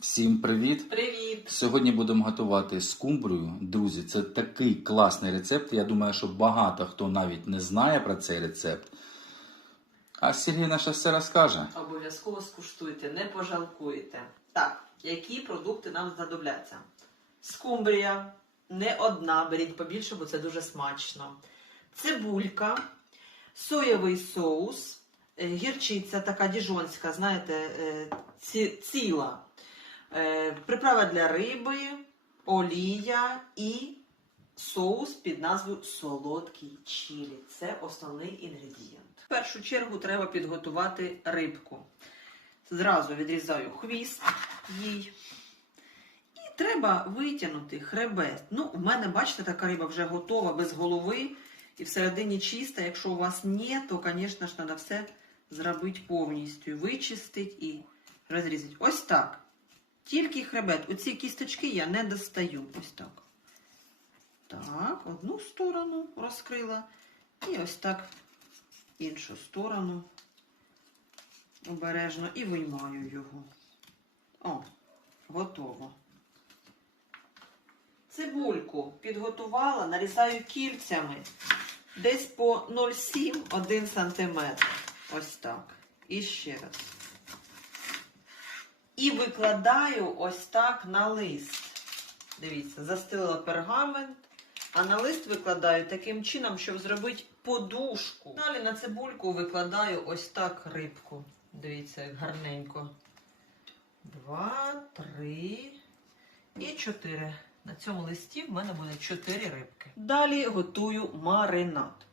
Всім привіт! Привіт! Сьогодні будемо готувати скумбрію. Друзі, це такий класний рецепт. Я думаю, що багато хто навіть не знає про цей рецепт. А Сергій наша все розкаже. Обов'язково скуштуйте, не пожалкуєте. Так, які продукти нам знадобляться? Скумбрія не одна, беріть побільше, бо це дуже смачно. Цибулька, соєвий соус, е, гірчиця така діжонська, знаєте, е, ці- ціла. Е, Приправа для риби, олія і соус під назвою солодкий чилі. Це основний інгредієнт. В першу чергу треба підготувати рибку. Зразу відрізаю хвіст їй. І треба витягнути хребет. Ну, в мене, бачите, така риба вже готова без голови і всередині чиста. Якщо у вас ні, то, звісно ж, треба все зробити повністю. Вичистити і розрізати. Ось так. Тільки хребет. Оці кісточки я не достаю. Ось так. Так, одну сторону розкрила. І ось так іншу сторону обережно і виймаю його. О, готово. Цибульку підготувала, нарізаю кільцями десь по 0,7-1 см. Ось так. І ще раз. І викладаю ось так на лист. Дивіться, застелила пергамент, а на лист викладаю таким чином, щоб зробити подушку. Далі на цибульку викладаю ось так рибку. Дивіться, як гарненько. Два, три і чотири. На цьому листі в мене буде чотири рибки. Далі готую маринад.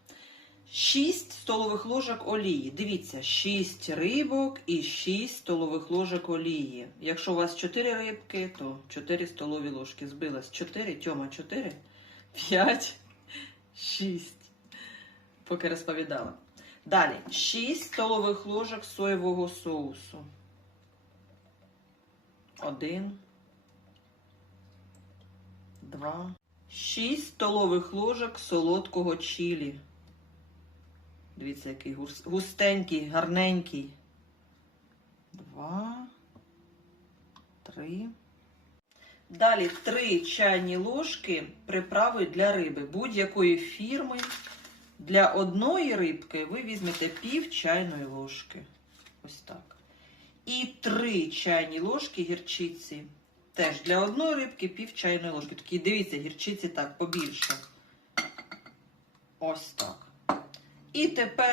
6 столових ложок олії. Дивіться, 6 рибок і 6 столових ложок олії. Якщо у вас 4 рибки, то 4 столові ложки. Збилась 4, тьома 4, 5, 6. Поки розповідала. Далі 6 столових ложок соєвого соусу. 1, 2, 6 столових ложок солодкого чилі. Дивіться, який густенький, гарненький. Два. Три. Далі три чайні ложки приправи для риби будь-якої фірми. Для одної рибки ви візьмете пів чайної ложки. Ось так. І три чайні ложки гірчиці. Теж для одної рибки пів чайної ложки. Такі, дивіться, гірчиці так побільше. Ось так. І тепер